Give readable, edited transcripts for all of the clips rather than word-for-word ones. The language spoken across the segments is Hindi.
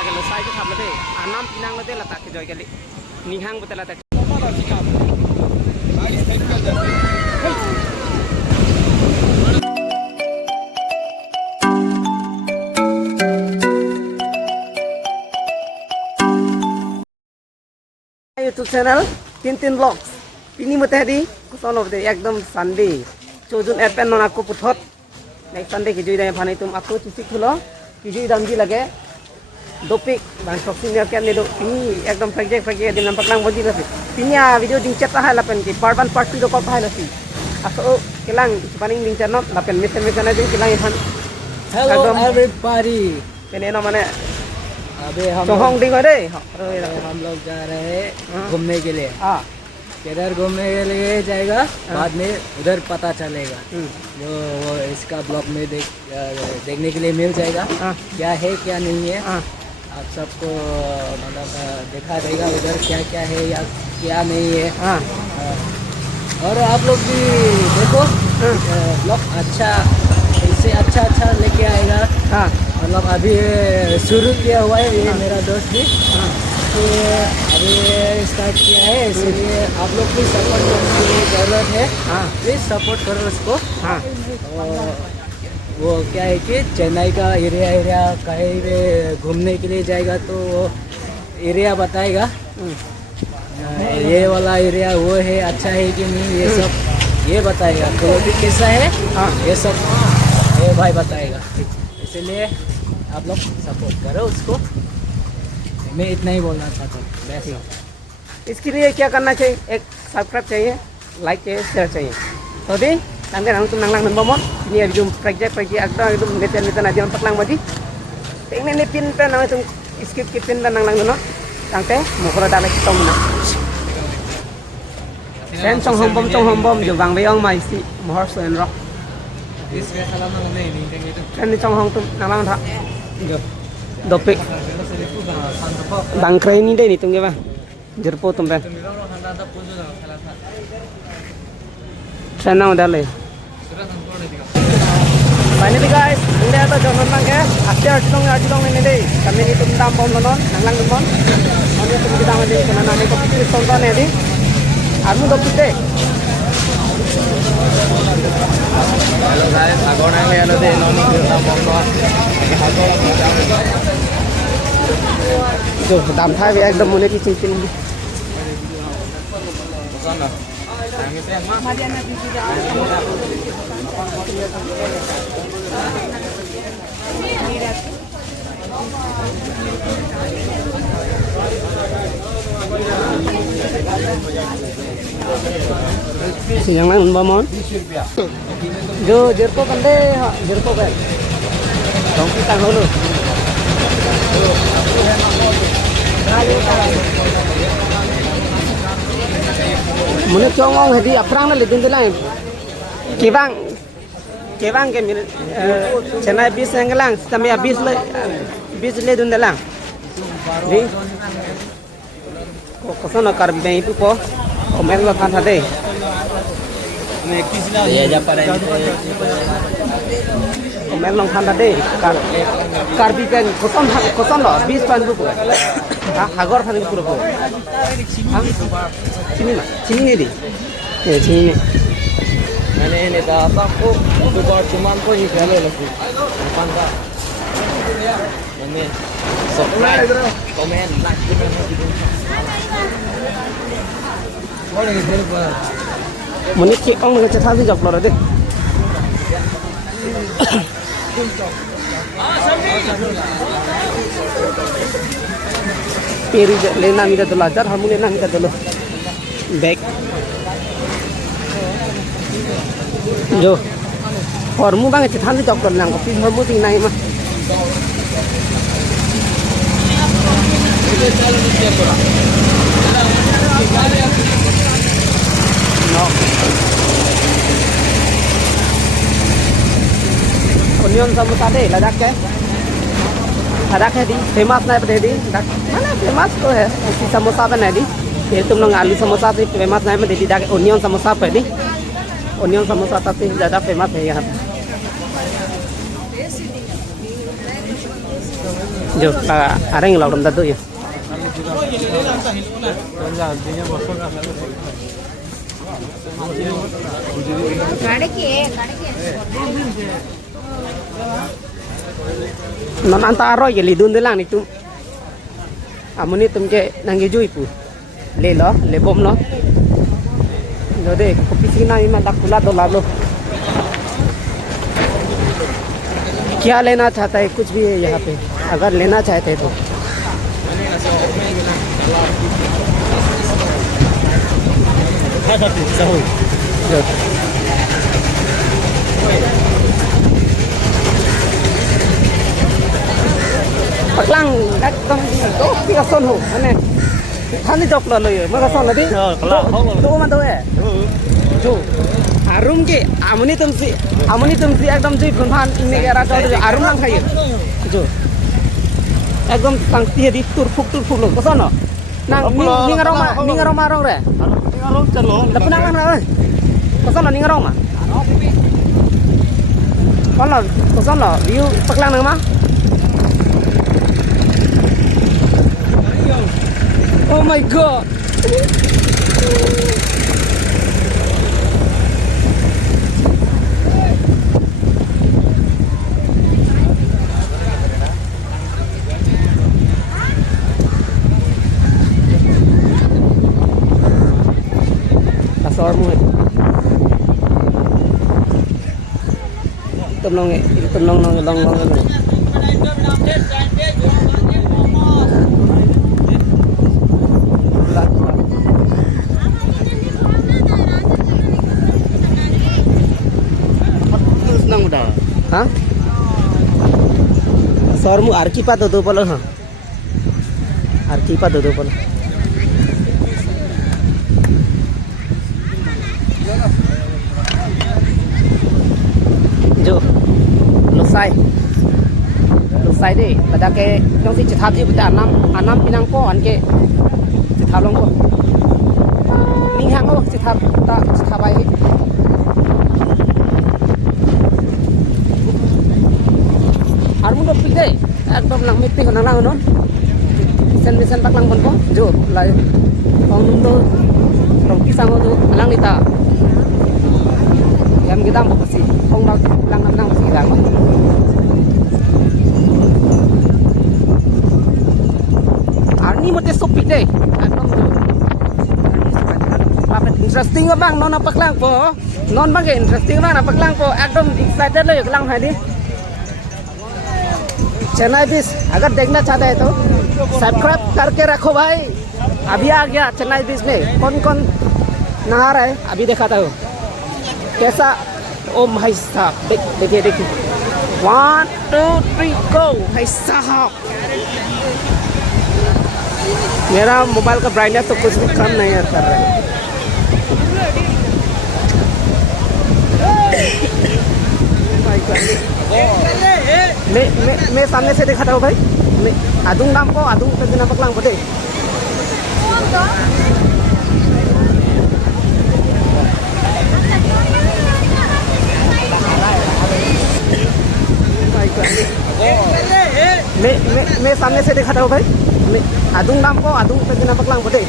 lagi selesai ke sampai deh. Anam pinang lo deh lah tak kejoy kali. Nihang betul lah tak. YouTube channel Tintin Vlogs. Ini materi kuson of the ekdom Sunday. Chojun appen non aku puthot. Next Sunday kijui daya phane tum aku cuci khulo. Kijui damji lage. Dopik bang soksi ne kya ne do ini ekdom project din nampak lang boji lasi. Pinya video ding chat ha lapen ki part 1 part 2 do ko ha lasi. Aso kelang paning ding channel lapen mesen din kelang phan. Hello everybody. Pene no mane अभी हम चोहंग डिंग रे हम लोग जा रहे हैं घूमने के लिए। हां किधर घूमने के लिए जाएगा बाद में उधर पता चलेगा। जो वो इसका ब्लॉग में देखने के लिए मिल जाएगा क्या है क्या नहीं है। आप सबको मतलब दिखा देगा उधर क्या क्या है या क्या नहीं है। और आप लोग भी देखो ब्लॉग अच्छा इससे अच्छा लेके आएगा। मतलब अभी शुरू किया हुआ है ये मेरा दोस्त भी तो अभी स्टार्ट किया है इसलिए आप लोग भी सपोर्ट करने की ज़रूरत है। प्लीज़ सपोर्ट करो उसको। वो क्या है कि चेन्नई का एरिया कहीं भी घूमने के लिए जाएगा तो वो एरिया बताएगा ये वाला एरिया वो है अच्छा है कि नहीं ये सब ये बताएगा। क्वालिटी कैसा है ये सब ये भाई बताएगा। इसलिए आप लोग सपोर्ट करो उसको। मैं इतना ही बोलना चाहता हूँ बस। इसके लिए क्या करना चाहिए? एक सब्सक्राइब चाहिए, लाइक चाहिए, शेयर चाहिए। तो दी tangga nang tum nang lang nomor ini ada project agda itu neten aja untuk lang baji ini ni pin pen nang tum skip pin dan nang lang no tangke mukra dala kita muna sen chong hombom jo bang beong mai si mohor soen ro kan chong hong tum nang lang tha dopik bang krai ni deh ni tum ge ba jerpo tum ben Sana udah le. Finally guys, ini ada jalan lang ya. Asyik ini deh. Kami ini tumdam bom lonon, nanglang bom. Kami itu kita mandi karena nani kopi tonton ya di. Anu dokter deh. Halo guys, aku nang lihat deh noni tumdam bom lonon. Tuh, dam thai với ekdom mune ki cincin. Sana. Si yang lain mon. Jo jerpo kan deh, jerpo kan. Dong kita dulu. Mune chongong hedi aprang na ledin dilang kebang ke min chennai bis anglang tamya bis le dun dilang ri ko koson kar bei pu ko komen lo than thade मैं किसला ये जा पर komen long than thade kar bi pen koson lo bis pan pu hagor than pu ko sini ni di sini मैंने ini dah aku bukan cuman kok ini kalau lagi depan tak ini subscribe komen like boleh gitu pak mune ki ong nge chat di jok lo de peri lena mi da dolajar hamu lena mi da dolo back jo hormu bang chat di jok lo nang kopi hormu ting nai ma no onion samosa deh ladak है दी फेमस ना है दी mana फेमस तो है ऐसी समोसा बना दी ये तुम लोग आलू समोसा से फेमस ना है दे दी दाके ओनियन समोसा पे दी ओनियन समोसा सबसे ज़्यादा फेमस है यहाँ पे जो areng law dum dadu ya. Non antaro ya lidun delang itu. Amuni tumke nangge jui pu. Le lo, le bom lo. Lo de kopi sina ima dakula dola lo. क्या लेना चाहता है कुछ भी है यहाँ पे अगर लेना चाहते तो पकलांग एकदम तो पिका सोन हो अने खाली जॉब ला लो ये मगर सोन लदी तो मत हो है जो आरुम के आमुनी तुमसी एकदम जी फुनफान इने के रात आरुम लांग खायो जो एकदम सांगती है दी तुर फुक लो कसनो nang ningarong ma rong re ningarong chalo dapunang lang oi कसनो ningarong ma kono कसनो view paklang nang ma oh my god Kasar mu Tôm long senang udah hah sormu arkipa do polo ha arkipa do polo जो losai deh pada ke yang si cethap ji buta anam pinang ko anke cethalong ko ninghang ko cethabai armun do pide ekdom lang miti ko nang non sen pak lang pon ko jo lai ong num do rong pisang do lang ita yang kita mau bersih, không đâu lang bersih lang. Ini mesti sopi deh. Apa interesting bang, non apa kelang po, non bang interesting bang apa kelang po, एकदम excited लोग kelang है दी. चेन्नई बीच अगर देखना चाहते हैं तो सब्सक्राइब करके रखो भाई. अभी आ गया चेन्नई बीच में कौन नहा रहा है अभी दिखाता हूँ. कैसा ओ भाई साहब देखिए 1 2 3 गो भाई साहब मेरा मोबाइल का ब्राइटनेस तो कुछ भी कम नहीं कर रहा है मैं सामने से दिखाता हूँ भाई मैं आदुंग नाम को आदुंग पे बिना पकलांग बोले मैं सामने से दिखाता हूँ भाई मैं आदुंग नाम को आदुंग पे बिना पकलांग बोले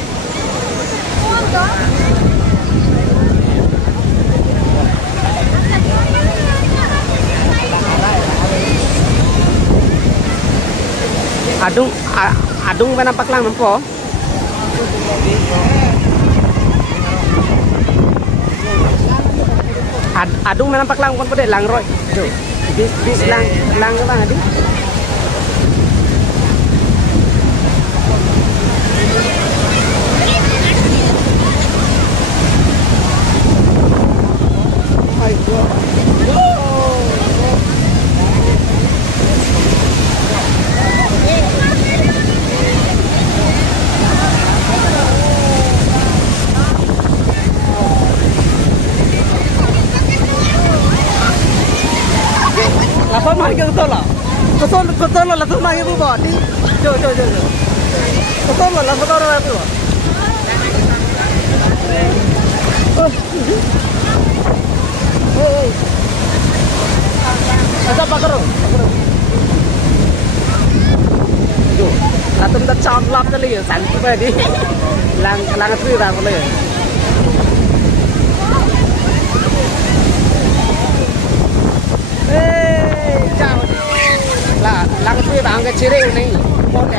adung bana paklang nampo adung bana paklang kon pode lang roy do bis lang ka bang adi my god lapor mari ke betul lah betul lah tu mari bu bot ni jo betul lah betul lah tu ada pakar tum ta chop lap ta le san ki ba di lang tu ra ko le chào là lang tu bang cái chere này con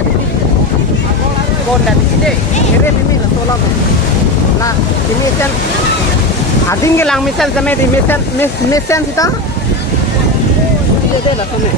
đã đi đây chere ini là tola lah ini sen ading ke lang misen sama di misen kita ini deh lah sama